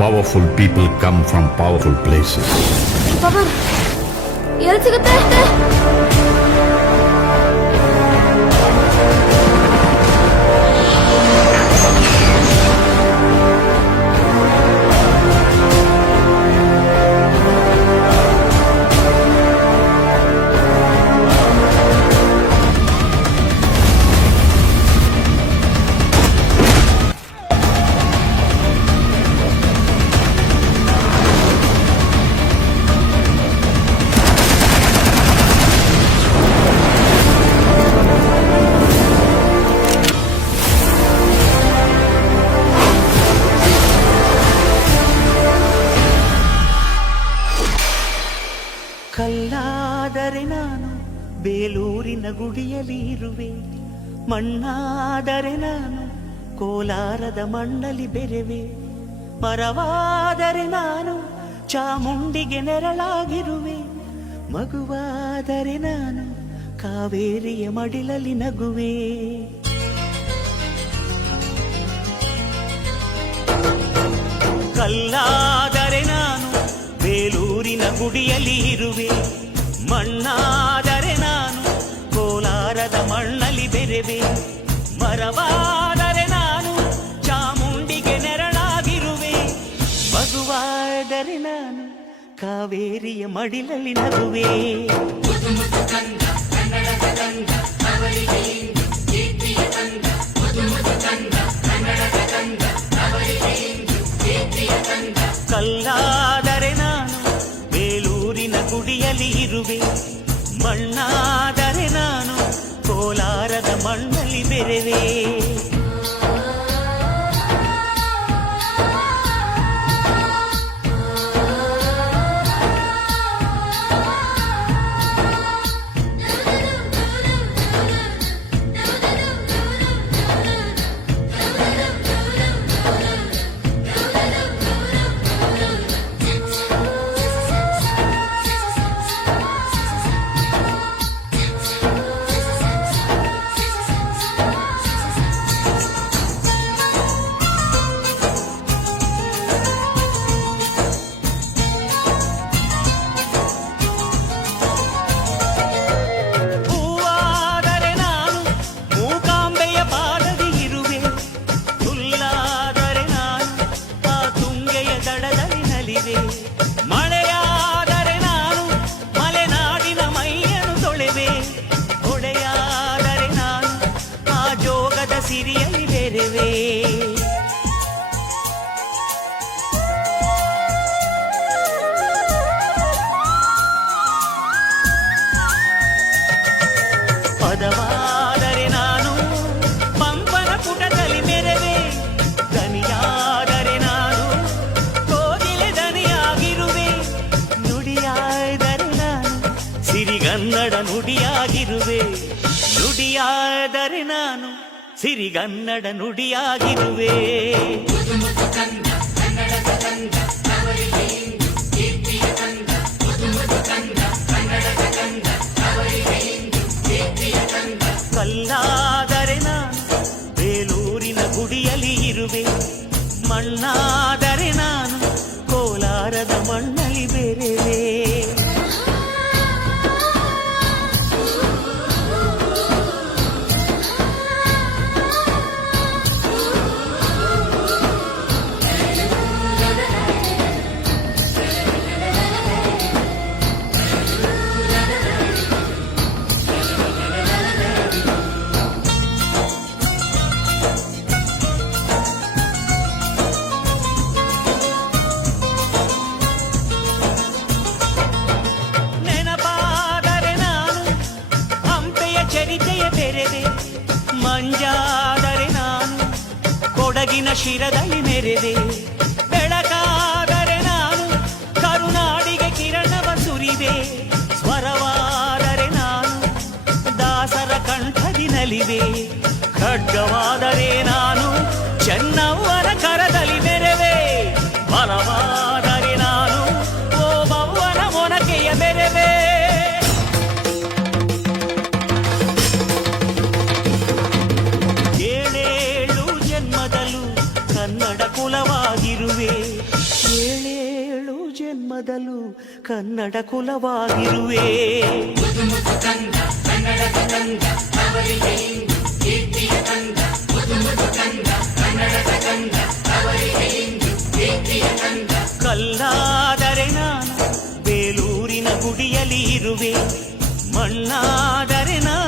Powerful people come from powerful places. Power ಎಲ್ಲಿ ಸಿಗುತ್ತೆ? ಕಲ್ಲಾದರೆ ನಾನು ಬೇಲೂರಿನ ಗುಡಿಯಲ್ಲಿ ಇರುವೆ, ಮಣ್ಣಾದರೆ ನಾನು ಕೋಲಾರದ ಮಣ್ಣಲ್ಲಿ ಬೆರೆವೆ, ಮರವಾದರೆ ನಾನು ಚಾಮುಂಡಿಗೆ ನೆರಳಾಗಿರುವೆ, ಮಗುವಾದರೆ ನಾನು ಕಾವೇರಿಯ ಮಡಿಲಲ್ಲಿ ನಗುವೆ. ಕಲ್ಲಾದರೆ ನಾನು ಬೇಲೂರಿನ ಗುಡಿಯಲ್ಲಿ ಇರುವೆ, ಮಣ್ಣಾದರೆ ನಾನು ಕೋಲಾರದ ಮಣ್ಣಲ್ಲಿ ಬೆರೆವೆ, ಮರವಾದರೆ ನಾನು ಚಾಮುಂಡಿಗೆ ನೆರಳಾಗಿರುವೆ, ಮಗುವಾದರೆ ನಾನು ಕಾವೇರಿಯ ಮಡಿಲಲ್ಲಿ ನಗುವೆ. ಕಲ್ಲಾದರೆ ನಾನು ಬೇಲೂರಿನ ಗುಡಿಯಲ್ಲಿ ಇರುವೆ, ಮಣ್ಣಾದರೆ ನಾನು ಕೋಲಾರದ ಮಣ್ಣಲ್ಲಿ ಬೆರೆವೆ. ಮಳೆಯಾದರೆ ನಾನು ಮಲೆನಾಡಿನ ಮೈಯನ್ನು ತೊಳೆವೆ, ಹೊಳೆಯಾದರೆ ನಾನು ಆ ಜೋಗದ ಸಿರಿಯಲ್ಲಿ ಬೆರೆವೆ. ಪದವಾದರೆ ನಾನು ಪಂಪನ ಪುಟದಲ್ಲಿ ಮೆರೆವೆ, ದನಿಯಾದರೆ ನಾನು ಕೋಗಿಲೆ ದನಿಯಾಗಿರುವೆ, ನುಡಿಯಾದರೆ ನಾನು ಸಿರಿಗನ್ನಡ ನುಡಿಯಾಗಿರುವೆ, ನುಡಿಯಾದರೆ ನಾನು ಸಿರಿಗನ್ನಡ ನುಡಿಯಾಗಿರುವೆ. ಕಲ್ಲಾದರೆ ನಾನು ಬೇಲೂರಿನ ಗುಡಿಯಲ್ಲಿ ಇರುವೆ, ಮಣ್ಣಾದರೆ ನಾನು ಕೋಲಾರದ ಮಣ್ಣಲ್ಲಿ ಬೆರೆವೆ. ಮಂಜಾದರೆ ನಾನು ಕೊಡಗಿನ ಶಿರದಲ್ಲಿ ಮೆರೆದೆ, ಬೆಳಕಾದರೆ ನಾನು ಕರುನಾಡಿಗೆ ಕಿರಣವ ಸುರಿದೆ, ಸ್ವರವಾದರೆ ನಾನು ದಾಸರ ಕಂಠದಿ ನಲಿವೆ, ಖಡ್ಗವಾದರೆ ನಾನು ಚೆನ್ನವ್ವನ ಕರದಲ್ಲಿ ಮೆರೆವೆ, ಬಲವಾದರೆ ನಾನು ಓಬವ್ವನ ಮೊನಕೆಯ ಮೆರೆವೆ. ಮೊದಲು ಕನ್ನಡ ಕುಲವಾಗಿರುವೆ ಕಲ್ಲಾದರೆ ನಾನು ಬೇಲೂರಿನ ಗುಡಿಯಲ್ಲಿ ಇರುವೆ, ಮಣ್ಣಾದರೆ ನಾನು